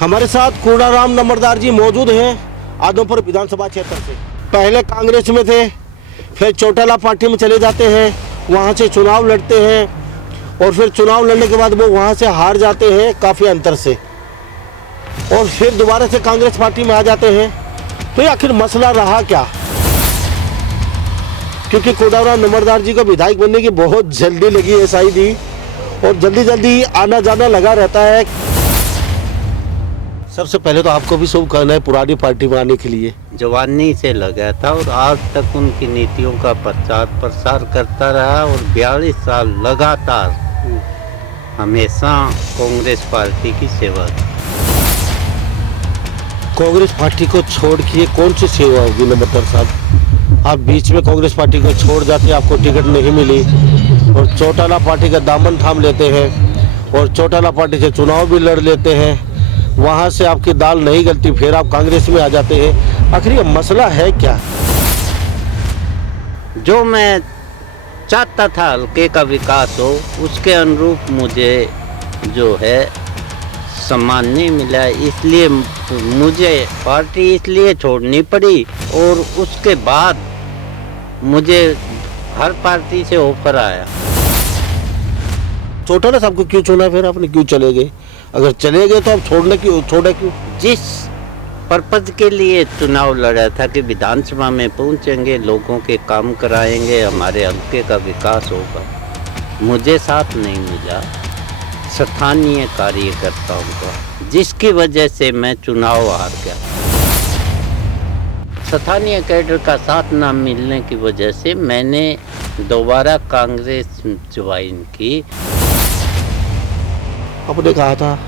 हमारे साथ कूड़ाराम नंबरदार जी मौजूद हैं आदमपुर विधानसभा क्षेत्र से। पहले कांग्रेस में थे, फिर चौटाला पार्टी में चले जाते हैं, वहाँ से चुनाव लड़ते हैं और फिर चुनाव लड़ने के बाद वो वहाँ से हार जाते हैं काफ़ी अंतर से, और फिर दोबारा से कांग्रेस पार्टी में आ जाते हैं। तो ये आखिर मसला रहा क्या? क्योंकि कूड़ाराम नंबरदार जी को विधायक बनने की बहुत जल्दी लगी है शायद ही, और जल्दी जल्दी आना जाना लगा रहता है। सबसे पहले तो आपको भी शुभ करना है पुरानी पार्टी में आने के लिए। जवानी से लगा था और आज तक उनकी नीतियों का प्रचार प्रसार करता रहा और 42 साल लगातार हमेशा कांग्रेस पार्टी की सेवा की। कांग्रेस पार्टी को छोड़ के कौन सी सेवा होगी नंबरदार साहब? आप बीच में कांग्रेस पार्टी को छोड़ जाते, आपको टिकट नहीं मिली और चौटाला पार्टी का दामन थाम लेते हैं और चौटाला पार्टी से चुनाव भी लड़ लेते हैं, वहाँ से आपकी दाल नहीं गलती, फिर आप कांग्रेस में आ जाते हैं। आखिर ये मसला है क्या? जो मैं चाहता था हल्के का विकास हो, उसके अनुरूप मुझे जो है सम्मान नहीं मिला, इसलिए मुझे पार्टी इसलिए छोड़नी पड़ी। और उसके बाद मुझे हर पार्टी से ऑफर आया। चौटाला साहब को क्यों चुना? फिर आपने क्यों चले गए? अगर चले गए तो आप छोड़ा क्यों? जिस पर्पज के लिए चुनाव लड़ा था कि विधानसभा में पहुंचेंगे, लोगों के काम कराएंगे, हमारे हल्के का विकास होगा, मुझे साथ नहीं मिला स्थानीय कार्यकर्ताओं का, जिसकी वजह से मैं चुनाव हार गया। स्थानीय कैडर का साथ ना मिलने की वजह से मैंने दोबारा कांग्रेस ज्वाइन की। आपने कहा था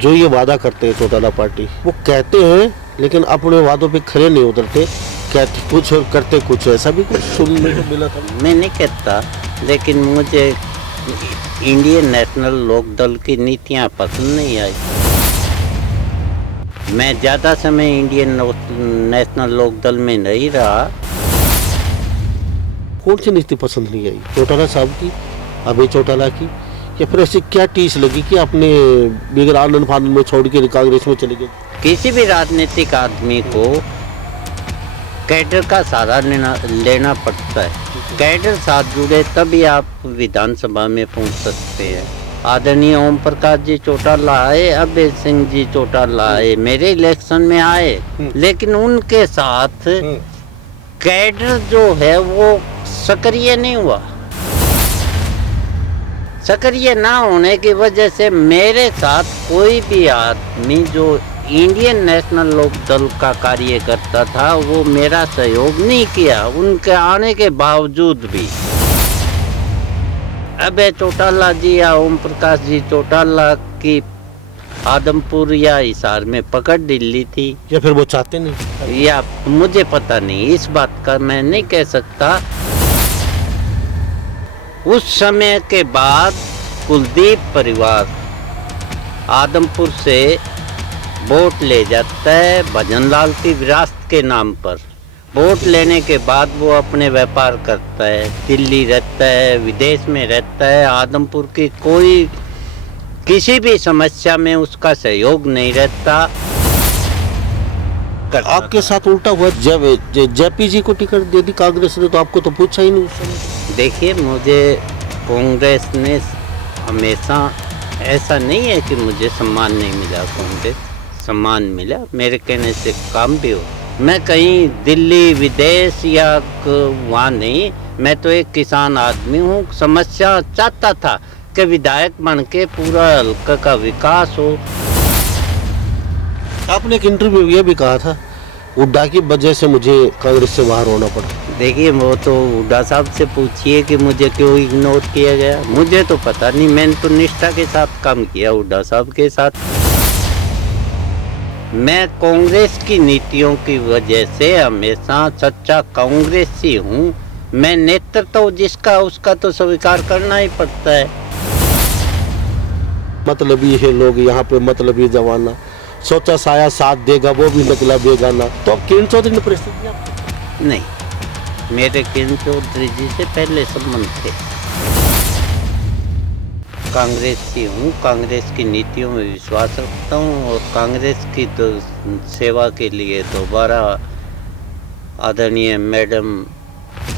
जो ये वादा करते हैं चौटाला पार्टी, वो कहते हैं लेकिन अपने वादों पे खरे नहीं उतरते, कहते कुछ और करते कुछ, ऐसा भी कुछ सुनने को मिला था। मैं नहीं कहता, लेकिन मुझे इंडियन नेशनल लोकदल की नीतियां पसंद नहीं आई। मैं ज़्यादा समय इंडियन नेशनल लोकदल में नहीं रहा। कौन सी नीति पसंद नहीं आई? चौटाला साहब की, अभी चौटाला की, या फिर ऐसी क्या टीस लगी कि आपने बिगड़ आनंद फानंद में छोड़ के कांग्रेस में चले गए? किसी भी राजनीतिक आदमी को कैडर का सहारा लेना पड़ता है। कैडर साथ जुड़े तभी आप विधानसभा में पहुंच सकते हैं। आदरणीय ओम प्रकाश जी चौटाला आए, अभय सिंह जी चौटाला आए, मेरे इलेक्शन में आए, लेकिन उनके साथ कैडर जो है वो सक्रिय नहीं हुआ। सक्रिय ना होने की वजह से मेरे साथ कोई भी आदमी जो इंडियन नेशनल लोकदल का कार्य करता था वो मेरा सहयोग नहीं किया, उनके आने के बावजूद भी। अबे चौटाला जी या ओम प्रकाश जी चौटाला की आदमपुर या हिसार में पकड़ ली थी, या फिर वो चाहते नहीं, या मुझे पता नहीं, इस बात का मैं नहीं कह सकता। उस समय के बाद कुलदीप परिवार आदमपुर से वोट ले जाता है भजनलाल की विरासत के नाम पर। वोट लेने के बाद वो अपने व्यापार करता है, दिल्ली रहता है, विदेश में रहता है। आदमपुर की कोई किसी भी समस्या में उसका सहयोग नहीं रहता। आपके साथ उल्टा हुआ, जब जेपी जी को टिकट दे दी कांग्रेस ने तो आपको तो पूछा ही नहीं उस समय। देखिए, मुझे कांग्रेस ने हमेशा, ऐसा नहीं है कि मुझे सम्मान नहीं मिला, कांग्रेस सम्मान मिला, मेरे कहने से काम भी हो। मैं कहीं दिल्ली विदेश या वहाँ नहीं, मैं तो एक किसान आदमी हूँ। समस्या चाहता था कि विधायक बन के पूरा हल्का का विकास हो। आपने एक इंटरव्यू में ये भी कहा था हुड्डा की वजह से मुझे कांग्रेस से बाहर होना पड़ा। देखिए, वो तो हुड्डा साहब से पूछिए कि मुझे क्यों इग्नोर किया गया, मुझे तो पता नहीं। मैंने तो निष्ठा के साथ काम किया हुड्डा साहब के साथ। मैं कांग्रेस की नीतियों की वजह से हमेशा सच्चा कांग्रेसी हूँ। मैं नेतृत्व जिसका उसका तो स्वीकार करना ही पड़ता है। मतलबी है लोग यहाँ पे, मतलबी जमाना, सोचा साया साथ देगा वो भी निकला बेगाना। तो अब किरण चौधरी ने परिस्थिति दिया आपको? नहीं, मेरे किरण चौधरी जी से पहले संबंध थे। कांग्रेसी हूँ, कांग्रेस की नीतियों में विश्वास रखता हूँ और कांग्रेस की तो सेवा के लिए दोबारा आदरणीय मैडम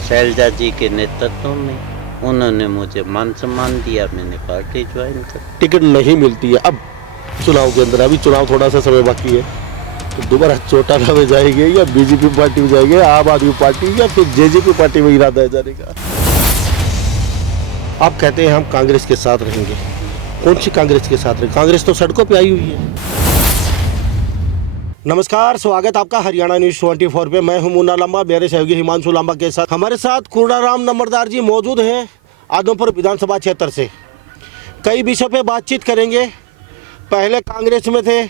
शैलजा जी के नेतृत्व में उन्होंने मुझे मान सम्मान दिया, मैंने पार्टी ज्वाइन कर। टिकट नहीं मिलती है अब चुनाव के अंदर, अभी चुनाव थोड़ा सा समय बाकी है, तो दोबारा चौटाला में जाएंगे या बीजेपी पार्टी में जाएंगे, आम आदमी पार्टी या फिर जेजेपी पार्टी में इरादा है जाने का? आप कहते हैं हम कांग्रेस के साथ रहेंगे, कौन सी कांग्रेस के साथ रहेंगे? कांग्रेस तो सड़कों पे आई हुई है। नमस्कार, स्वागत आपका हरियाणा न्यूज 24 पे। मैं हूं मुन्ना लांबा, मेरे सहयोगी हिमांशु लांबा के साथ हमारे साथ कुर्राराम नंबरदार जी मौजूद हैं आदमपुर विधानसभा क्षेत्र से। कई विषयों पे बातचीत करेंगे। पहले कांग्रेस में थे,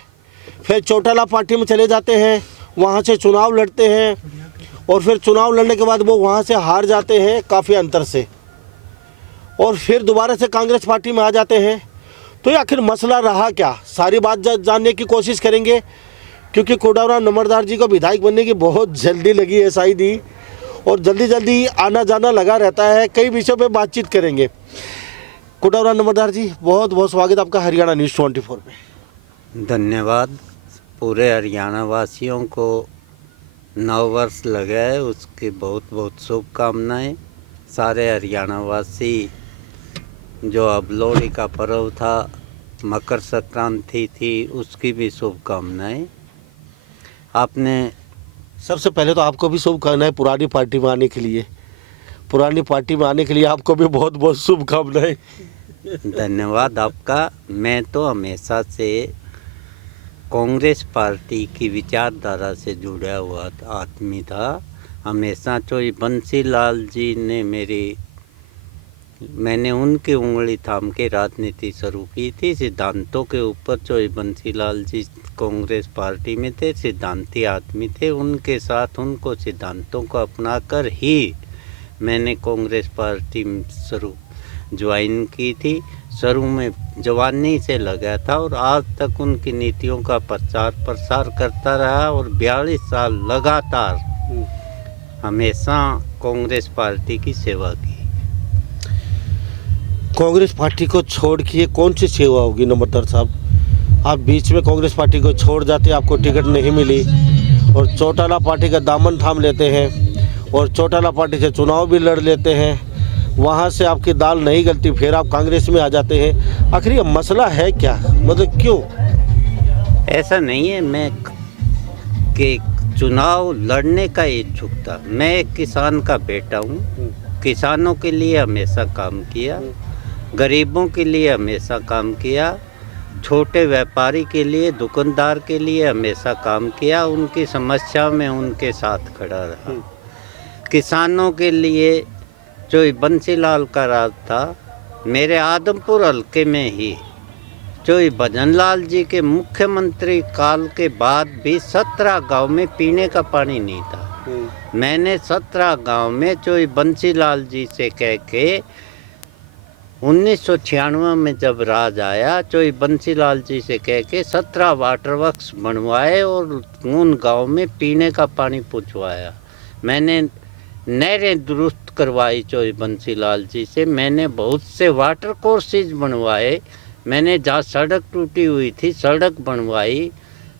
फिर चौटाला पार्टी में चले जाते हैं, वहाँ से चुनाव लड़ते हैं और फिर चुनाव लड़ने के बाद वो वहाँ से हार जाते हैं काफ़ी अंतर से, और फिर दोबारा से कांग्रेस पार्टी में आ जाते हैं। तो ये आखिर मसला रहा क्या, सारी बात जानने की कोशिश करेंगे, क्योंकि कुर्राराम नंबरदार जी को विधायक बनने की बहुत जल्दी लगी है शायद ही, और जल्दी जल्दी आना जाना लगा रहता है। कई विषयों पे बातचीत करेंगे। कुर्राराम नंबरदार जी, बहुत बहुत स्वागत आपका हरियाणा न्यूज़ 24 पे। धन्यवाद। पूरे हरियाणा वासियों को नव वर्ष लगा है, उसकी बहुत बहुत शुभकामनाएं। सारे हरियाणा वासी, जो अब लोहड़ी का पर्व था, मकर संक्रांति थी, उसकी भी शुभकामनाएं। आपने सबसे पहले तो आपको भी शुभकामनाएं पुरानी पार्टी में आने के लिए। पुरानी पार्टी में आने के लिए आपको भी बहुत बहुत शुभकामनाएं। धन्यवाद आपका। मैं तो हमेशा से कांग्रेस पार्टी की विचारधारा से जुड़ा हुआ आदमी था। हमेशा चोई बंसीलाल जी ने मैंने उनकी उंगली थाम के राजनीति शुरू की थी। सिद्धांतों के ऊपर चोई बंसीलाल जी कांग्रेस पार्टी में थे, सिद्धांती आदमी थे। उनके साथ उनको सिद्धांतों को अपनाकर ही मैंने कांग्रेस पार्टी शुरू ज्वाइन की थी। शुरू में जवानी से लगा था और आज तक उनकी नीतियों का प्रचार प्रसार करता रहा और 42 साल लगातार हमेशा कांग्रेस पार्टी की सेवा की। कांग्रेस पार्टी को छोड़ के कौन सी सेवा होगी नंबरदार साहब? आप बीच में कांग्रेस पार्टी को छोड़ जाते, आपको टिकट नहीं मिली और चौटाला पार्टी का दामन थाम लेते हैं और चौटाला पार्टी से चुनाव भी लड़ लेते हैं, वहाँ से आपकी दाल नहीं गलती, फिर आप कांग्रेस में आ जाते हैं। आखिर ये मसला है क्या, मतलब क्यों? ऐसा नहीं है मैं कि चुनाव लड़ने का इच्छुक था। मैं एक किसान का बेटा हूँ। किसानों के लिए हमेशा काम किया, गरीबों के लिए हमेशा काम किया, छोटे व्यापारी के लिए, दुकानदार के लिए हमेशा काम किया। उनकी समस्या में उनके साथ खड़ा रहा। किसानों के लिए जो बंसीलाल का राज था, मेरे आदमपुर हल्के में ही जो भजनलाल जी के मुख्यमंत्री काल के बाद भी 17 गांव में पीने का पानी नहीं था। मैंने 17 गांव में जो बंसीलाल जी से कह के 1996 में जब राज आया, जो बंसीलाल जी से कह के 17 वाटर वर्क्स बनवाए और उन गांव में पीने का पानी पहुँचवाया। मैंने नहरें दुरुस्त करवाई जो बंसीलाल जी से। मैंने बहुत से वाटर कोर्सेज बनवाए। मैंने जहाँ सड़क टूटी हुई थी सड़क बनवाई।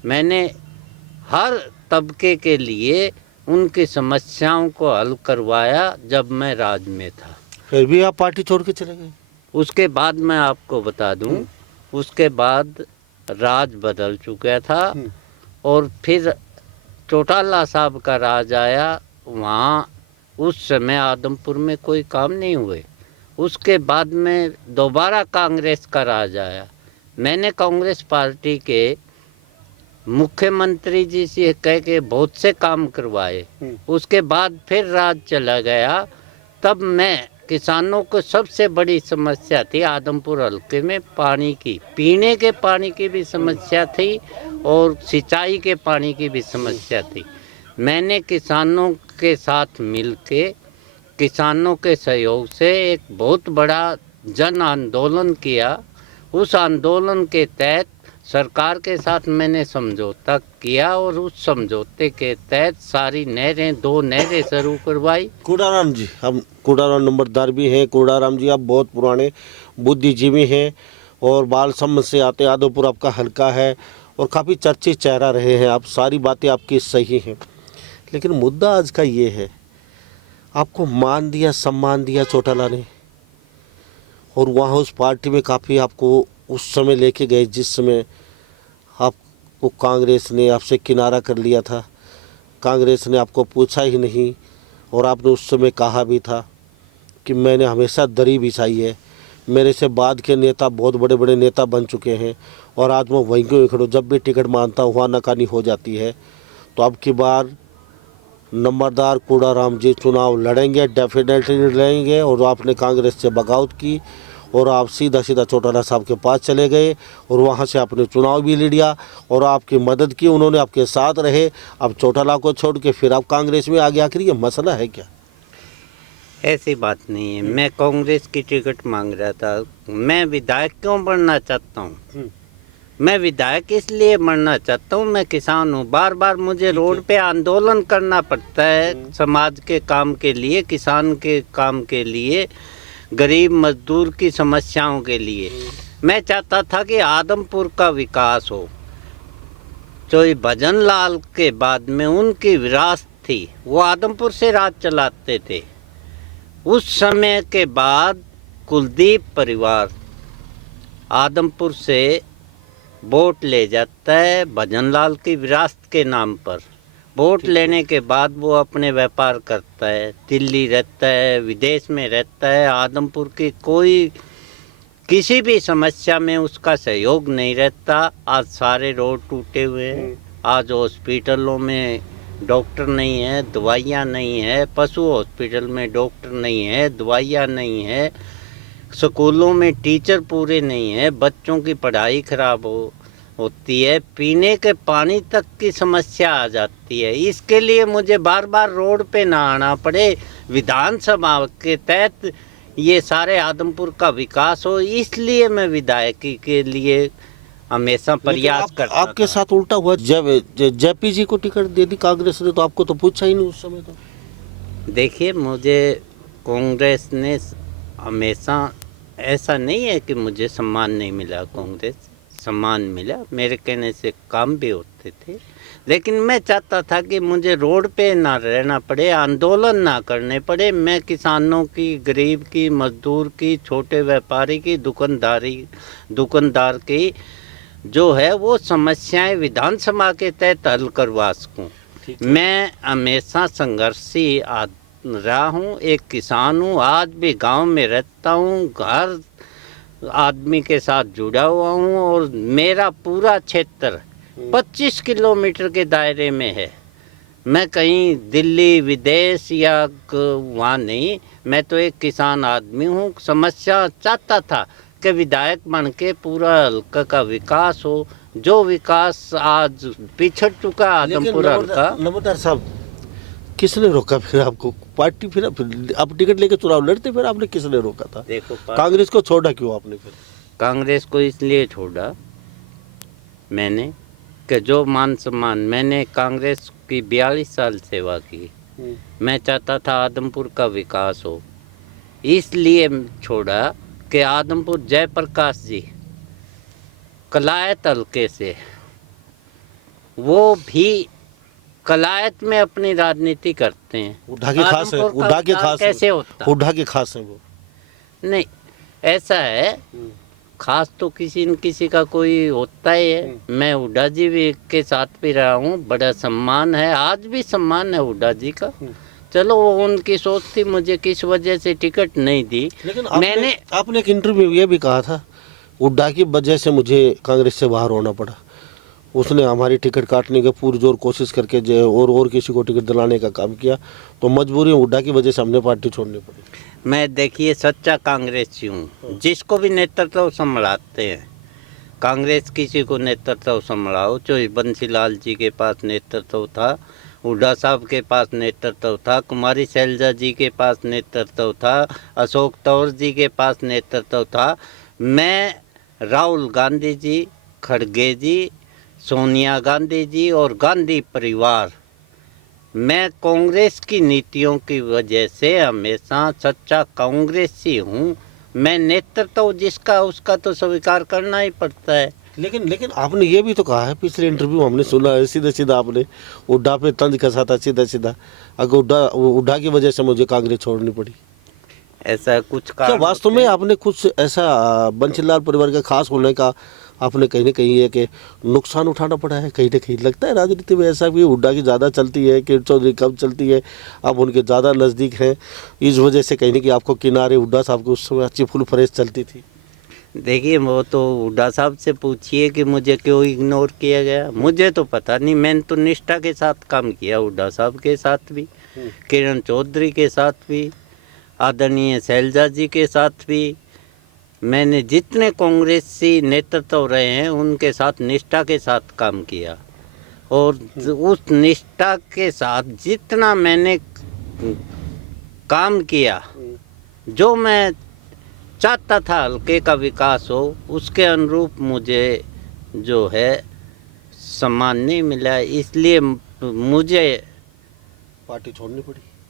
मैंने हर तबके के लिए उनकी समस्याओं को हल करवाया जब मैं राज में था। फिर भी आप पार्टी छोड़ के चले गए? उसके बाद मैं आपको बता दूं, उसके बाद राज बदल चुका था और फिर चौटाला साहब का राज आया। वहाँ उस समय आदमपुर में कोई काम नहीं हुए। उसके बाद में दोबारा कांग्रेस का राज आया। मैंने कांग्रेस पार्टी के मुख्यमंत्री जी से कह के बहुत से काम करवाए। उसके बाद फिर राज चला गया। तब मैं किसानों को सबसे बड़ी समस्या थी आदमपुर हल्के में पानी की, पीने के पानी की भी समस्या थी और सिंचाई के पानी की भी समस्या थी। मैंने किसानों के साथ मिलके, किसानों के सहयोग से एक बहुत बड़ा जन आंदोलन किया। उस आंदोलन के तहत सरकार के साथ मैंने समझौता किया और उस समझौते के तहत सारी नहरें 2 नहरें शुरू करवाई। कूड़ाराम जी, हम कूड़ाराम नंबरदार भी हैं। कूड़ाराम जी, आप बहुत पुराने बुद्धिजीवी हैं और बाल सम्मत से आते यादवपुर आपका हल्का है और काफ़ी चर्चित चेहरा रहे हैं आप। सारी बातें आपकी सही हैं, लेकिन मुद्दा आज का ये है, आपको मान दिया, सम्मान दिया चौटाला ने, और वहाँ उस पार्टी में काफ़ी आपको उस समय लेके गए जिस समय आपको कांग्रेस ने आपसे किनारा कर लिया था। कांग्रेस ने आपको पूछा ही नहीं और आपने उस समय कहा भी था कि मैंने हमेशा दरी बिछाई है, मेरे से बाद के नेता बहुत बड़े बड़े नेता बन चुके हैं और आज मैं वहीं क्यों खड़ो, जब भी टिकट मांगता हूँ वहाँ नाकानी हो जाती है। तो अब की बार नंबरदार कूड़ाराम जी चुनाव लड़ेंगे, डेफिनेटली लड़ेंगे। और आपने कांग्रेस से बगावत की और आप सीधा सीधा चौटाला साहब के पास चले गए और वहाँ से आपने चुनाव भी लड़ और आपकी मदद की, उन्होंने आपके साथ रहे। अब चौटाला को छोड़ के फिर आप कांग्रेस में आगे, आखिर ये मसला है क्या? ऐसी बात नहीं है, मैं कांग्रेस की टिकट मांग रहा था। मैं विधायक क्यों बनना चाहता हूँ? मैं विधायक इसलिए बनना चाहता हूँ, मैं किसान हूँ। बार बार मुझे रोड पे आंदोलन करना पड़ता है समाज के काम के लिए, किसान के काम के लिए, गरीब मजदूर की समस्याओं के लिए। मैं चाहता था कि आदमपुर का विकास हो। जो ये भजन लाल के बाद में उनकी विरासत थी, वो आदमपुर से राज चलाते थे। उस समय के बाद कुलदीप परिवार आदमपुर से वोट ले जाता है भजन लाल की विरासत के नाम पर। वोट लेने के बाद वो अपने व्यापार करता है, दिल्ली रहता है, विदेश में रहता है। आदमपुर की कोई किसी भी समस्या में उसका सहयोग नहीं रहता। आज सारे रोड टूटे हुए हैं, आज हॉस्पिटलों में डॉक्टर नहीं है, दवाइयाँ नहीं है, पशु हॉस्पिटल में डॉक्टर नहीं है, दवाइयाँ नहीं है, स्कूलों में टीचर पूरे नहीं है, बच्चों की पढ़ाई खराब होती है, पीने के पानी तक की समस्या आ जाती है। इसके लिए मुझे बार बार रोड पे ना आना पड़े, विधानसभा के तहत ये सारे आदमपुर का विकास हो, इसलिए मैं विधायकी के लिए हमेशा प्रयास करता था। आपके साथ उल्टा हुआ, जेपी जी को टिकट दे दी कांग्रेस ने, तो आपको तो पूछा ही नहीं उस समय। तो देखिए, मुझे कांग्रेस ने हमेशा, ऐसा नहीं है कि मुझे सम्मान नहीं मिला, कांग्रेस सम्मान मिला, मेरे कहने से काम भी होते थे। लेकिन मैं चाहता था कि मुझे रोड पे ना रहना पड़े, आंदोलन ना करने पड़े। मैं किसानों की, गरीब की, मजदूर की, छोटे व्यापारी की, दुकानदार की जो है वो समस्याएं विधानसभा के तहत हल करवा सकूं। मैं हमेशा संघर्षी रहा हूँ, एक किसान हूँ, आज भी गांव में रहता हूँ, हर आदमी के साथ जुड़ा हुआ हूँ और मेरा पूरा क्षेत्र 25 किलोमीटर के दायरे में है। मैं कहीं दिल्ली, विदेश या वहाँ नहीं, मैं तो एक किसान आदमी हूँ। समस्या चाहता था कि विधायक बन के पूरा हल्का का विकास हो, जो विकास आज पिछड़ चुका आदमपुर हल्का। नंबरदार साहब, किसने रोका फिर आपको? पार्टी फिर आप टिकट लेके चुनाव लड़ते, फिर आपने किसने रोका था? देखो, कांग्रेस को छोड़ा क्यों आपने फिर? कांग्रेस को इसलिए छोड़ा मैंने कि जो मान सम्मान, मैंने कांग्रेस की 42 साल सेवा की, मैं चाहता था आदमपुर का विकास हो, इसलिए छोड़ा कि आदमपुर जयप्रकाश जी कलायत हल्के से, वो भी कलायत में अपनी राजनीति करते हैं। उड्ढा के खास है, उड्ढा के खास कैसे होता? उड्ढा के खास है वो। नहीं, ऐसा है, खास तो किसी न किसी का कोई होता ही है। मैं हुड्डा जी भी के साथ भी रहा हूँ, बड़ा सम्मान है, आज भी सम्मान है हुड्डा जी का। चलो, वो उनकी सोच थी, मुझे किस वजह से टिकट नहीं दी। लेकिन आपने एक इंटरव्यू में ये भी कहा था, हुड्डा की वजह से मुझे कांग्रेस से बाहर होना पड़ा, उसने हमारी टिकट काटने की पूरी जोर कोशिश करके जो और किसी को टिकट दिलाने का काम किया, तो मजबूरी हुड्डा की वजह से हमने पार्टी छोड़नी पड़ी। मैं देखिए सच्चा कांग्रेसी हूँ, जिसको भी नेतृत्व संभालते हैं। कांग्रेस किसी को नेतृत्व संभालाओ, चाहे बंसीलाल जी के पास नेतृत्व था, हुड्डा साहब के पास नेतृत्व था, कुमारी शैलजा जी के पास नेतृत्व था, अशोक तंवर जी के पास नेतृत्व था, मैं राहुल गांधी जी, खड़गे जी, सोनिया गांधी जी और गांधी परिवार, मैं कांग्रेस की नीतियों की वजह से हमेशा सच्चा कांग्रेसी हूँ। मैं नेतृत्व जिसका उसका तो स्वीकार करना ही पड़ता है। लेकिन आपने ये भी तो कहा है, पिछले इंटरव्यू हमने सुना है, सीधा सीधा आपने हुड्डा पे तंज कसा था, सीधा सीधा, अगर हुड्डा की वजह से मुझे कांग्रेस छोड़नी पड़ी। ऐसा कुछ क्या कारण वास्तव में आपने कुछ ऐसा बंसीलाल परिवार का खास होने का आपने कहीं ना कहीं है कि नुकसान उठाना पड़ा है? कहीं ना कहीं लगता है राजनीति में ऐसा भी, हुड्डा की ज़्यादा चलती है, किरण चौधरी कम चलती है, अब उनके ज़्यादा नज़दीक हैं, इस वजह से कहीं ना कहीं आपको किनारे हुड्डा साहब को उस समय अच्छी फुल फ्रेश चलती थी। देखिए, वो तो हुड्डा साहब से पूछिए कि मुझे क्यों इग्नोर किया गया। मुझे तो पता नहीं, मैंने तो निष्ठा के साथ काम किया, हुड्डा साहब के साथ भी, किरण चौधरी के साथ भी, आदरणीय शैलजा जी के साथ भी। मैंने जितने कांग्रेसी नेतृत्व रहे हैं उनके साथ निष्ठा के साथ काम किया, और उस निष्ठा के साथ जितना मैंने काम किया, जो मैं चाहता था हल्के का विकास हो, उसके अनुरूप मुझे जो है सम्मान नहीं मिला। इसलिए मुझे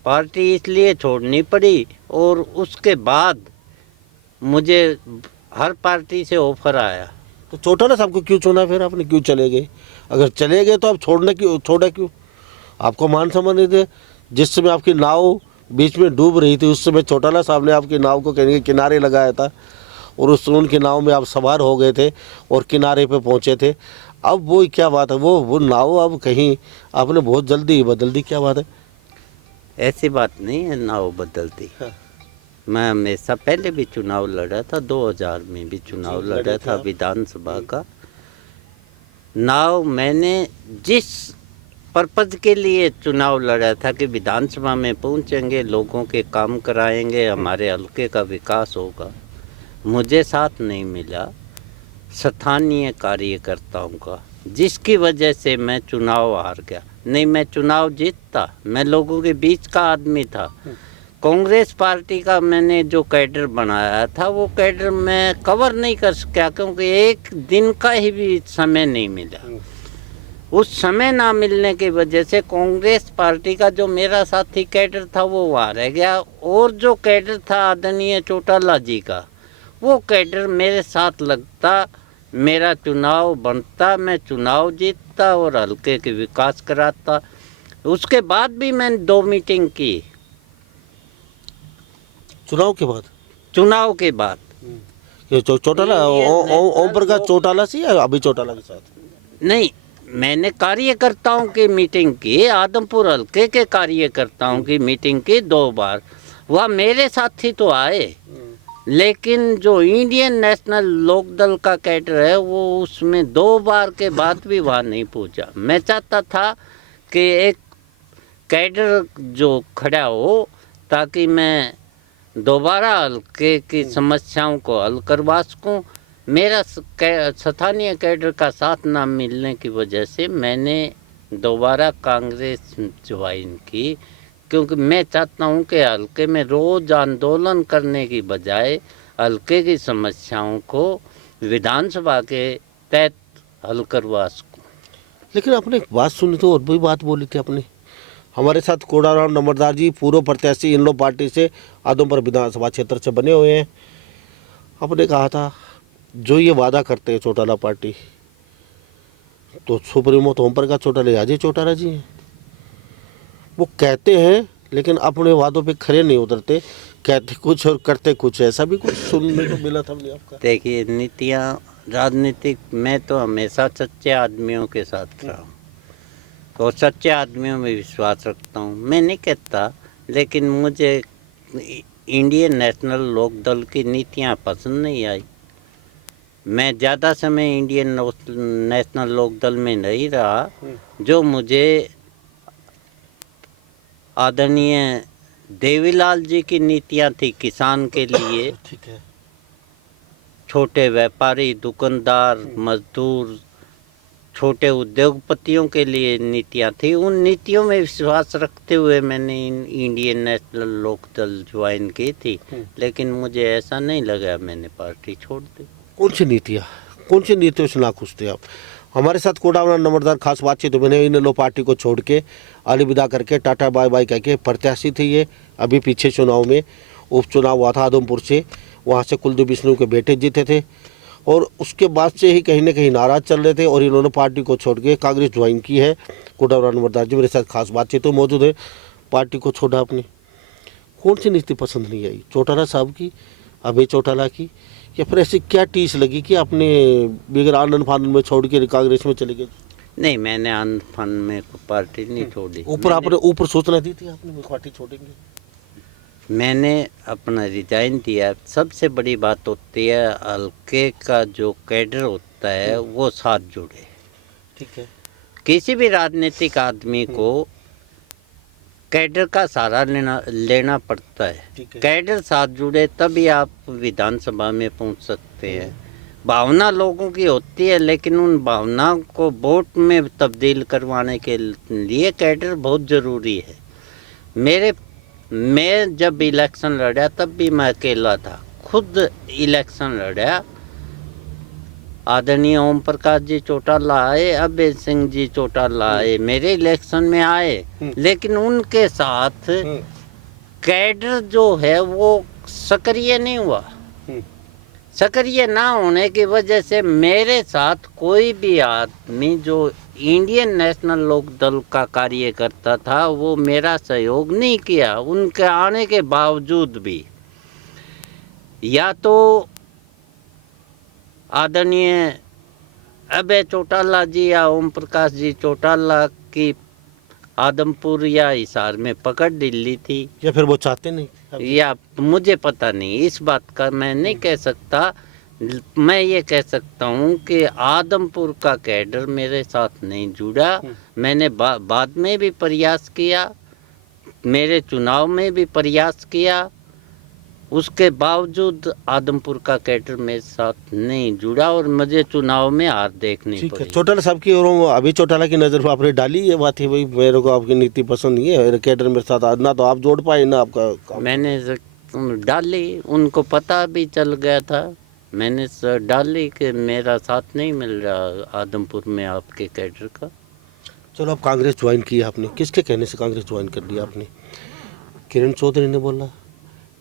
पार्टी इसलिए छोड़नी पड़ी, और उसके बाद मुझे हर पार्टी से ऑफर आया। तो चौटाला साहब को क्यों चुना फिर आपने, क्यों चले गए? अगर चले गए तो आप छोड़ा क्यों? आपको मान सम्मान नहीं थे? जिस समय आपकी नाव बीच में डूब रही थी, उस समय चौटाला साहब ने आपकी नाव को कहने के किनारे लगाया था, और उस उनकी नाव में आप सवार हो गए थे और किनारे पे पहुंचे थे। अब वो क्या बात है, वो नाव अब कहीं आपने बहुत जल्दी बदल दी, क्या बात है? ऐसी बात नहीं है नाव बदलती। हाँ। मैं हमेशा पहले भी चुनाव लड़ा था, 2000 में भी चुनाव लड़ा था विधानसभा का। नाव मैंने जिस पर्पज के लिए चुनाव लड़ा था कि विधानसभा में पहुंचेंगे, लोगों के काम कराएंगे, हमारे हल्के का विकास होगा, मुझे साथ नहीं मिला स्थानीय कार्यकर्ताओं का, जिसकी वजह से मैं चुनाव हार गया। नहीं, मैं चुनाव जीतता, मैं लोगों के बीच का आदमी था। कांग्रेस पार्टी का मैंने जो कैडर बनाया था, वो कैडर मैं कवर नहीं कर सका, क्योंकि एक दिन का ही भी समय नहीं मिला। उस समय ना मिलने की वजह से कांग्रेस पार्टी का जो मेरा साथी कैडर था वो वहाँ रह गया, और जो कैडर था आदरणीय चौटाला जी का, वो कैडर मेरे साथ लगता, मेरा चुनाव बनता, मैं चुनाव जीतता और हल्के के विकास कराता। उसके बाद भी मैंने 2 मीटिंग की। चुनाव के बाद ये चौटाला ओम प्रकाश चौटाला से या अभी चौटाला के साथ? नहीं, मैंने कार्यकर्ताओं की मीटिंग की, आदमपुर हल्के के कार्यकर्ताओं की मीटिंग की 2 बार। वह मेरे साथी तो आए, लेकिन जो इंडियन नेशनल लोकदल का कैडर है वो उसमें 2 बार के बाद भी वहाँ नहीं पहुँचा। मैं चाहता था कि एक कैडर जो खड़ा हो, ताकि मैं दोबारा हल्के की समस्याओं को हल करवा सकूँ। मेरा स्थानीय कैडर का साथ ना मिलने की वजह से मैंने दोबारा कांग्रेस ज्वाइन की, क्योंकि मैं चाहता हूं कि हल्के में रोज आंदोलन करने की बजाय हल्के की समस्याओं को विधानसभा के तहत हल करवा सकूं। लेकिन आपने एक बात सुनी तो, और भी बात बोली थी आपने, हमारे साथ कोडाराम नंबरदार जी पूर्व प्रत्याशी इन लोग पार्टी से आदमपुर विधानसभा क्षेत्र से बने हुए हैं। आपने कहा था जो ये वादा करते हैं चौटाला पार्टी, तो सुप्रीमो तो ओम प्रकाश चौटाला अजय चौटाला जी हैं। वो कहते हैं लेकिन अपने वादों पे खरे नहीं उतरते, कहते कुछ और करते कुछ, ऐसा भी कुछ सुनने को मिला था हमने आपका। देखिए, नीतियाँ राजनीतिक, मैं तो हमेशा सच्चे आदमियों के साथ रहा हूँ और सच्चे आदमियों में विश्वास रखता हूँ। मैं नहीं कहता, लेकिन मुझे इंडियन नेशनल लोकदल की नीतियाँ पसंद नहीं आई। मैं ज़्यादा समय इंडियन नेशनल लोकदल में नहीं रहा। जो मुझे आदरणीय देवीलाल जी की नीतियाँ थी किसान के लिए, ठीक है, छोटे व्यापारी, दुकानदार, मजदूर, छोटे उद्योगपतियों के लिए नीतियाँ थी, उन नीतियों में विश्वास रखते हुए मैंने इंडियन नेशनल लोकदल ज्वाइन की थी। लेकिन मुझे ऐसा नहीं लगा मैंने पार्टी छोड़ दी। कौन सी नीतियाँ, कौन सी नीतियों से नाखुश थे आप? हमारे साथ कोडावरा नंबरदार खास बातचीत तो मैंने इन लो पार्टी को छोड़ के अलविदा करके टाटा बाय बाय कह के प्रत्याशी थे ये। अभी पीछे चुनाव में उपचुनाव हुआ था आदमपुर से, वहाँ से कुलदीप बिश्नोई के बेटे जीते थे और उसके बाद से ही कहीं ना कहीं नाराज चल रहे थे और इन्होंने पार्टी को छोड़ के कांग्रेस ज्वाइन की है। कोडावरा नंबरदार जी मेरे साथ खास बातचीत तो मौजूद है। पार्टी को छोड़ा आपने, कौन सी नीति पसंद नहीं आई? चौटाला साहब की, अभय चौटाला की, या फिर ऐसी क्या टीस लगी कि आपने बिगड़ आनंद फानंद में छोड़ के कांग्रेस में चले गए? नहीं, मैंने आनंद फानंद में पार्टी नहीं छोड़ी। ऊपर आपने ऊपर सूचना दी थी आपने पार्टी छोड़ेंगे? मैंने अपना रिजाइन दिया। सबसे बड़ी बात होती है हल्के का जो कैडर होता है वो साथ जुड़े। ठीक है। किसी भी राजनीतिक आदमी को कैडर का सहारा लेना पड़ता है। कैडर साथ जुड़े तभी आप विधानसभा में पहुंच सकते हैं। भावना लोगों की होती है लेकिन उन भावनाओं को वोट में तब्दील करवाने के लिए कैडर बहुत ज़रूरी है। मैं जब इलेक्शन लड़ा तब भी मैं अकेला था, खुद इलेक्शन लड़ा। आदरणीय ओम प्रकाश जी चौटाला आए, अभय सिंह जी चौटाला आए, मेरे इलेक्शन में आए, लेकिन उनके साथ कैडर जो है वो सक्रिय नहीं हुआ। सक्रिय ना होने की वजह से मेरे साथ कोई भी आदमी जो इंडियन नेशनल लोक दल का कार्य करता था वो मेरा सहयोग नहीं किया। उनके आने के बावजूद भी या तो आदरणीय अभय चौटाला जी या ओम प्रकाश जी चौटाला की आदमपुर या हिसार में पकड़ ली थी, या फिर वो चाहते नहीं, या मुझे पता नहीं। इस बात का मैं नहीं कह सकता। मैं ये कह सकता हूँ कि आदमपुर का कैडर मेरे साथ नहीं जुड़ा। मैंने बाद में भी प्रयास किया, मेरे चुनाव में भी प्रयास किया, उसके बावजूद आदमपुर का कैडर मेरे साथ नहीं जुड़ा और मुझे चुनाव में हार देखनी पड़ी। चौटाला साहब की और अभी चौटाला की नज़र पर आपने डाली ये बात है भाई मेरे को आपकी नीति पसंद नहीं है, कैडर मेरे साथ ना तो आप जोड़ पाए ना आपका। मैंने डाली, उनको पता भी चल गया था। मैंने डाली कि मेरा साथ नहीं मिल रहा आदमपुर में आपके कैडर का। चलो अब कांग्रेस ज्वाइन की आपने, किसके कहने से कांग्रेस ज्वाइन कर लिया आपने? किरण चौधरी ने बोला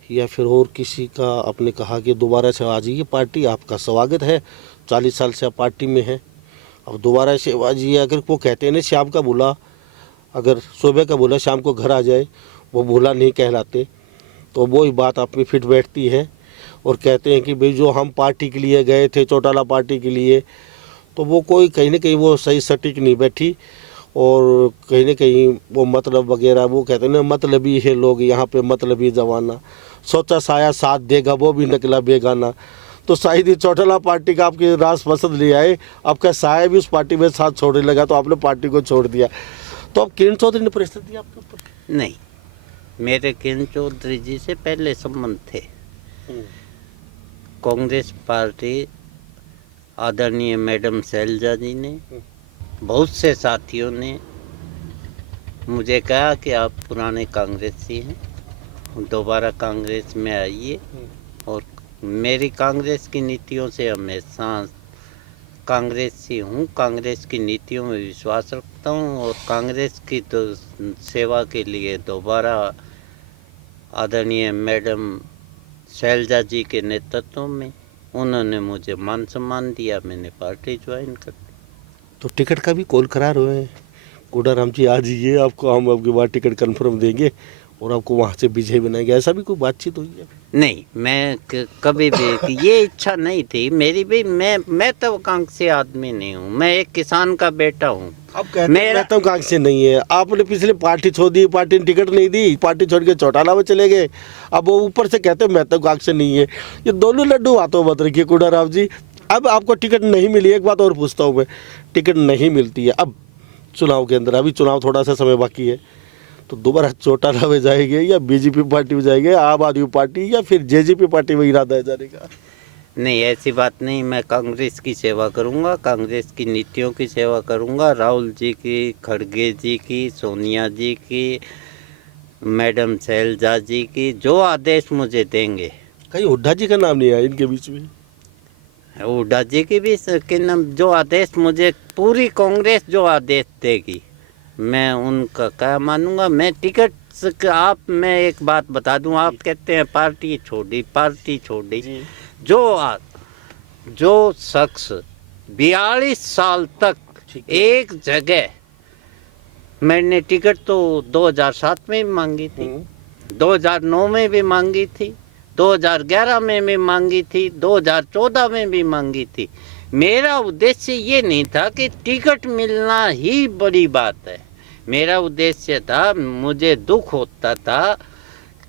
या फिर और किसी का आपने कहा कि दोबारा से आ जाइए पार्टी, आपका स्वागत है, 40 साल से आप पार्टी में हैं, अब दोबारा से आ जाइए? अगर वो कहते हैं ना शाम का बोला, अगर सुबह का बोला शाम को घर आ जाए, वो बोला नहीं कहलाते, तो वो ही बात आप में फिट बैठती है। और कहते हैं कि भाई जो हम पार्टी के लिए गए थे, चौटाला पार्टी के लिए, तो वो कोई कहीं ना कहीं वो सही सटीक नहीं बैठी और कहीं ना कहीं वो मतलब वगैरह, वो कहते हैं ना मतलबी है लोग यहाँ पे, मतलबी जमाना, सोचा साया साथ देगा वो भी निकला बेगाना। तो शायद ये चौटाला पार्टी का आपके रास पसंद ले आए, आपका साया भी उस पार्टी में साथ छोड़ने लगा तो आपने पार्टी को छोड़ दिया। तो अब किरण चौधरी ने प्रेशर दिया आपके ऊपर? नहीं, मेरे किरण चौधरी जी से पहले संबंध थे। कांग्रेस पार्टी आदरणीय मैडम शैलजा जी ने, बहुत से साथियों ने मुझे कहा कि आप पुराने कांग्रेसी हैं, दोबारा कांग्रेस में आइए। और मेरी कांग्रेस की नीतियों से हमेशा कांग्रेसी हूँ, कांग्रेस की नीतियों में विश्वास रखता हूँ और कांग्रेस की तो सेवा के लिए दोबारा आदरणीय मैडम शैलजा जी के नेतृत्व में उन्होंने मुझे मान सम्मान दिया, मैंने पार्टी ज्वाइन कर दी। तो टिकट का भी कॉल करार हुए हैं, कोडाराम जी आ जाइए, आपको हम आपकी बार टिकट कंफर्म देंगे और आपको वहाँ से विजय बनाएंगे, ऐसा भी कोई बातचीत हुई है? नहीं, मैं कभी भी ये इच्छा नहीं थी मेरी भी। मैं तो कांग्रेसी आदमी नहीं हूँ, मैं एक किसान का बेटा हूँ। अब कहते मैं तो कांग्रेसी नहीं है, आपने पिछले पार्टी छोड़ दी, पार्टी ने टिकट नहीं दी, पार्टी छोड़ के चौटाला में चले गए, अब वो ऊपर से कहते मैं तो कांग्रेसी नहीं है। ये दोनों लड्डू हाथों मत रखिए कोडाराम जी। अब आपको टिकट नहीं मिली, एक बात और पूछता हूँ मैं, टिकट नहीं मिलती है अब चुनाव के अंदर, अभी चुनाव थोड़ा सा समय बाकी है, तो दोबारा चौटाला में जाएंगे या बीजेपी पार्टी में जाएंगे, आम आदमी पार्टी या फिर जेजेपी पार्टी में इरादा है जाने का? नहीं, ऐसी बात नहीं। मैं कांग्रेस की सेवा करूंगा, कांग्रेस की नीतियों की सेवा करूंगा, राहुल जी की, खड़गे जी की, सोनिया जी की, मैडम शैलजा जी की, जो आदेश मुझे देंगे। कहीं हुड्डा जी का नाम नहीं आया इनके बीच में? हुड्डा जी की भी कि नाम जो आदेश मुझे पूरी कांग्रेस जो आदेश देगी मैं उनका क्या मानूंगा। मैं टिकट आप मैं एक बात बता दूं, आप कहते हैं पार्टी छोड़ी जो शख्स 42 साल तक एक जगह, मैंने टिकट तो 2007 में भी मांगी थी, 2009 में भी मांगी थी, 2011 में भी मांगी थी, 2014 में भी मांगी थी। मेरा उद्देश्य ये नहीं था कि टिकट मिलना ही बड़ी बात है। मेरा उद्देश्य था, मुझे दुख होता था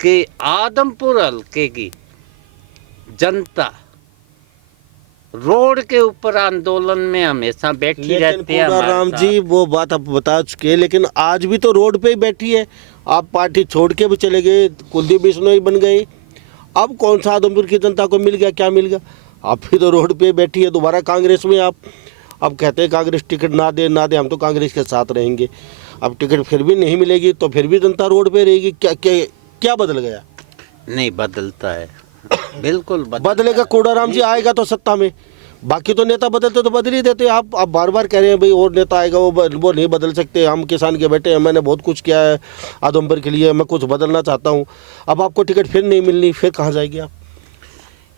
कि आदमपुर हल्के की जनता रोड के ऊपर आंदोलन में हमेशा बैठी रहती है। राम जी वो बात आप बता चुके हैं, लेकिन आज भी तो रोड पे ही बैठी है। आप पार्टी छोड़ के भी चले गए, कुलदीप बिश्नोई बन गए, अब कौन सा आदमपुर की जनता को मिल गया, क्या मिल गया? आप भी तो रोड पे बैठी है दोबारा कांग्रेस में। आप अब कहते हैं कांग्रेस टिकट ना दे हम तो कांग्रेस के साथ रहेंगे। अब टिकट फिर भी नहीं मिलेगी तो फिर भी जनता रोड पे रहेगी। क्या बदल गया? नहीं बदलता है, बिल्कुल बदलेगा। कोडाराम जी आएगा तो सत्ता में, बाकी तो नेता बदलते तो बदल ही देते। आप बार बार कह रहे हैं भाई और नेता आएगा, वो नहीं बदल सकते। हम किसान के बेटे हैं, मैंने बहुत कुछ किया है आदमपुर के लिए, मैं कुछ बदलना चाहता हूँ। अब आपको टिकट फिर नहीं मिलनी, फिर कहाँ जाएगी आप?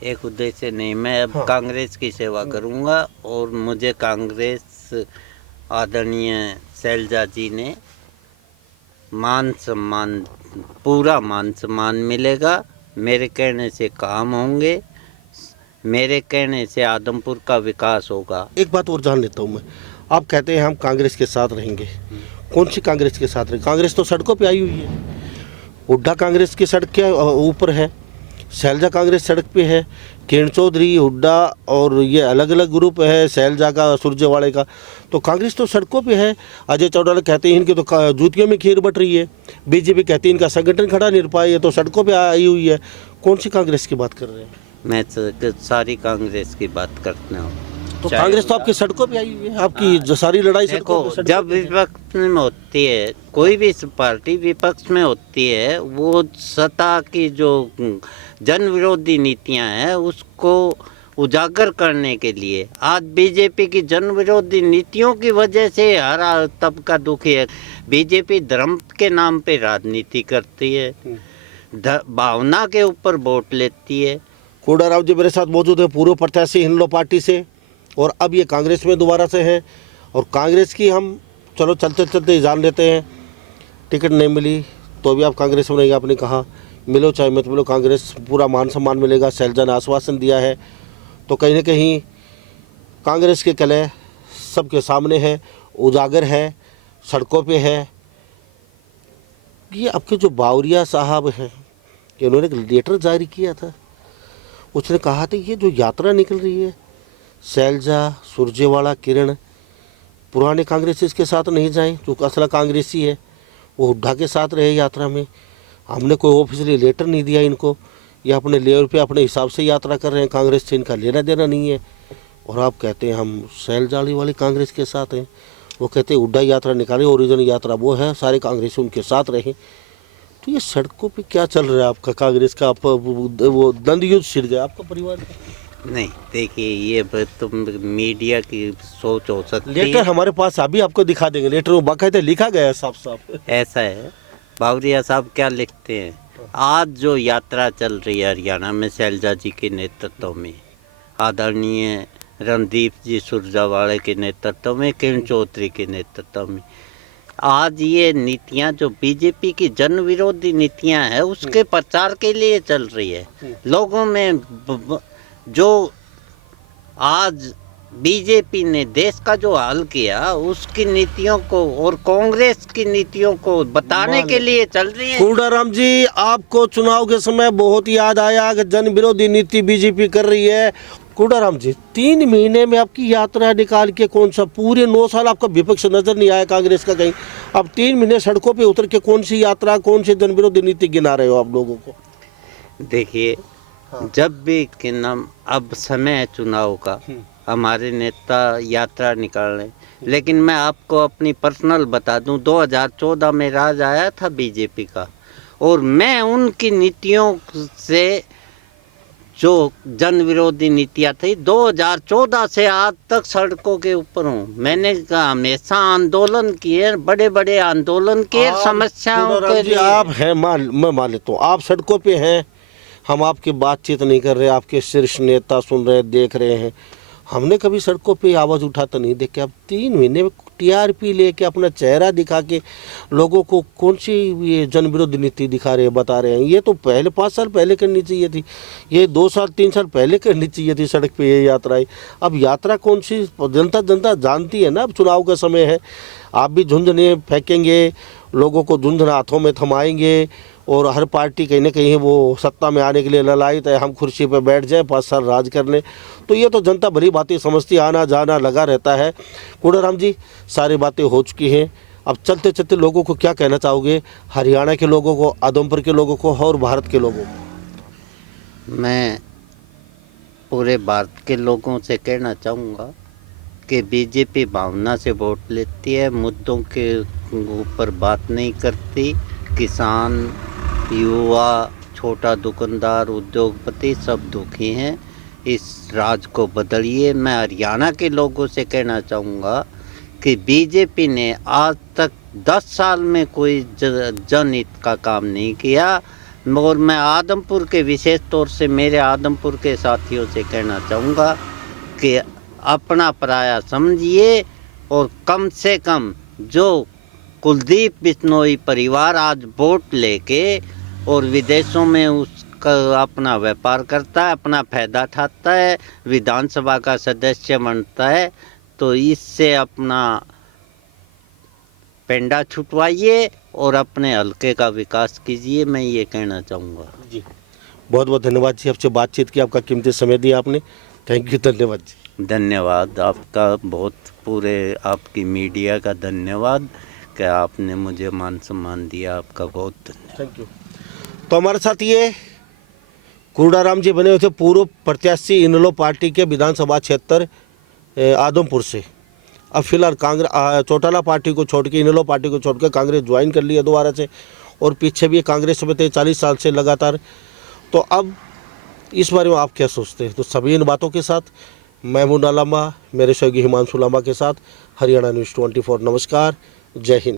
एक उद्देश्य नहीं, मैं अब कांग्रेस की सेवा करूंगा और मुझे कांग्रेस आदरणीय शैलजा जी ने पूरा मान सम्मान मिलेगा। मेरे कहने से काम होंगे, मेरे कहने से आदमपुर का विकास होगा। एक बात और जान लेता हूँ मैं, आप कहते हैं हम कांग्रेस के साथ रहेंगे, कौन सी कांग्रेस के साथ रहेंगे? कांग्रेस तो सड़कों पे आई हुई है। हुड्डा कांग्रेस की सड़क के ऊपर है, शैलजा कांग्रेस सड़क पे है, किरण चौधरी, हुड्डा और ये अलग अलग ग्रुप है, शैलजा का, सुरजेवाड़े का। तो कांग्रेस तो सड़कों पे है। अजय चौटाला कहते हैं इनकी तो जूतियों में खीर बट रही है। बीजेपी कहती है इनका संगठन खड़ा नहीं पाई है, तो सड़कों पे आई हुई है। कौन सी कांग्रेस की बात कर रहे हैं? मैं सारी कांग्रेस की बात करता हूँ। तो कांग्रेस तो आपकी सड़कों पे आई हुई है, आपकी जो सारी लड़ाई सड़कों पे। जब विपक्ष में होती है, कोई भी पार्टी विपक्ष में होती है, वो सत्ता की जो जन विरोधी नीतियां हैं उसको उजागर करने के लिए, आज बीजेपी की जन विरोधी नीतियों की वजह से हर तबका दुखी है। बीजेपी धर्म के नाम पे राजनीति करती है, भावना के ऊपर वोट लेती है। कोडाराम जी मेरे साथ मौजूद है, पूर्व प्रत्याशी हिंदलो पार्टी से, और अब ये कांग्रेस में दोबारा से है। और कांग्रेस की हम चलो चलते चलते जान लेते हैं, टिकट नहीं मिली तो भी आप कांग्रेस में रहेंगे। आपने कहा मिलो चाहे मत मिलो, कांग्रेस पूरा मान सम्मान मिलेगा, शैलजा ने आश्वासन दिया है। तो कहीं ना कहीं कांग्रेस के कलह सबके सामने है, उजागर है, सड़कों पे है। ये आपके जो बावरिया साहब हैं, इन्होंने एक लेटर जारी किया था, उसने कहा था ये जो यात्रा निकल रही है शैलजा, सुरजेवाड़ा, किरण, पुराने कांग्रेसी के साथ नहीं जाएं, जो असला कांग्रेसी है वो हुड्डा के साथ रहे यात्रा में। हमने कोई ऑफिशियली लेटर नहीं दिया इनको, ये अपने लेवल पे अपने हिसाब से यात्रा कर रहे हैं, कांग्रेस से इनका लेना देना नहीं है। और आप कहते हैं हम शैलजाड़ी वाली कांग्रेस के साथ हैं, वो कहते हैं हुड्डा यात्रा निकाले, ओरिजिनल यात्रा वो है, सारे कांग्रेसी उनके साथ रहे। तो ये सड़कों पे क्या चल रहा है आपका कांग्रेस का? आप वो द्वंद्व युद्ध छिड़ गया आपका परिवार का? नहीं देखिए, ये तुम मीडिया की सोच हो सकती है। लेटर हमारे पास अभी आपको दिखा देंगे, लेटर वो बाकायदा लिखा गया है साफ साफ। ऐसा है, बावरिया साहब क्या लिखते हैं, आज जो यात्रा चल रही है हरियाणा में शैलजा जी के नेतृत्व में, आदरणीय रणदीप जी सुरजेवाड़े के नेतृत्व में, किरण चौधरी के नेतृत्व में, आज ये नीतियां जो बीजेपी की जन विरोधी नीतियां हैं उसके प्रचार के लिए चल रही है। लोगों में जो आज बीजेपी ने देश का जो हाल किया उसकी नीतियों को और कांग्रेस की नीतियों को बताने के लिए चल रही है। कोडाराम जी आपको चुनाव के समय बहुत याद आया कि जन विरोधी नीति बीजेपी कर रही है। कोडाराम जी 3 महीने में आपकी यात्रा निकाल के कौन सा, पूरे 9 साल आपका विपक्ष नजर नहीं आया कांग्रेस का कहीं, अब 3 महीने सड़कों पे उतर के कौन सी यात्रा, कौन सी जन विरोधी नीति गिना रहे हो आप लोगों को? देखिए जब भी कि नाम अब समय है चुनाव का, हमारे नेता यात्रा निकाल रहे, लेकिन मैं आपको अपनी पर्सनल बता दूं, 2014 में राज आया था बीजेपी का, और मैं उनकी नीतियों से जो जन विरोधी नीतियाँ थी 2014 से आज तक सड़कों के ऊपर हूँ। मैंने हमेशा आंदोलन किए, बड़े बड़े आंदोलन किए समस्याओं के लिए। आप हैं, मैं मान लेता हूँ आप सड़कों पे हैं, हम आपकी बातचीत नहीं कर रहे, आपके शीर्ष नेता सुन रहे देख रहे हैं। हमने कभी सड़कों पे आवाज़ उठाता नहीं देखे। अब 3 महीने में टीआरपी लेके अपना चेहरा दिखा के लोगों को कौन सी ये जन विरोधी नीति दिखा रहे हैं, बता रहे हैं। ये तो पहले 5 साल पहले करनी चाहिए थी, ये 2 साल 3 साल पहले करनी चाहिए थी सड़क पे ये यात्राएं। अब यात्रा कौन सी, जनता जानती है ना। अब चुनाव का समय है, आप भी झुंझुने फेंकेंगे, लोगों को झुंझुना हाथों में थमाएंगे और हर पार्टी कहीं ना कहीं वो सत्ता में आने के लिए ललायत है, हम कुर्सी पर बैठ जाएं 5 साल राज कर लें। तो ये तो जनता भली बातें समझती, आना जाना लगा रहता है। कूड़ाराम जी, सारी बातें हो चुकी हैं, अब चलते चलते लोगों को क्या कहना चाहोगे, हरियाणा के लोगों को, आदमपुर के लोगों को और भारत के लोगों को? मैं पूरे भारत के लोगों से कहना चाहूँगा कि बीजेपी भावना से वोट लेती है, मुद्दों के ऊपर बात नहीं करती। किसान, युवा, छोटा दुकानदार, उद्योगपति सब दुखी हैं। इस राज को बदलिए। मैं हरियाणा के लोगों से कहना चाहूँगा कि बीजेपी ने आज तक 10 साल में कोई जनहित का काम नहीं किया। और मैं आदमपुर के विशेष तौर से मेरे आदमपुर के साथियों से कहना चाहूँगा कि अपना पराया समझिए और कम से कम जो कुलदीप बिश्नोई परिवार आज वोट लेके और विदेशों में उसका अपना व्यापार करता है, अपना फायदा उठाता है, विधानसभा का सदस्य बनता है, तो इससे अपना पेंडा छुटवाइए और अपने हल्के का विकास कीजिए। मैं ये कहना चाहूँगा जी। बहुत बहुत धन्यवाद जी, आपसे बातचीत की, आपका कीमती समय दिया आपने। थैंक यू, धन्यवाद जी। धन्यवाद आपका, बहुत पूरे आपकी मीडिया का धन्यवाद कि आपने मुझे मान सम्मान दिया। आपका बहुत धन्यवाद। Thank you. तो हमारे साथ ये कूड़ाराम जी बने हुए थे, पूर्व प्रत्याशी इनेलो पार्टी के विधानसभा क्षेत्र आदमपुर से। अब फिलहाल कांग्रेस, चौटाला पार्टी को छोड़ के, इनेलो पार्टी को छोड़ के कांग्रेस ज्वाइन कर लिया दोबारा से, और पीछे भी कांग्रेस में थे 40 साल से लगातार। तो अब इस बारे में आप क्या सोचते हैं? तो सभी इन बातों के साथ मैं मुन्ना लांबा, मेरे सहयोगी हिमांशु लांबा के साथ हरियाणा न्यूज़ 24। नमस्कार, जय हिंद।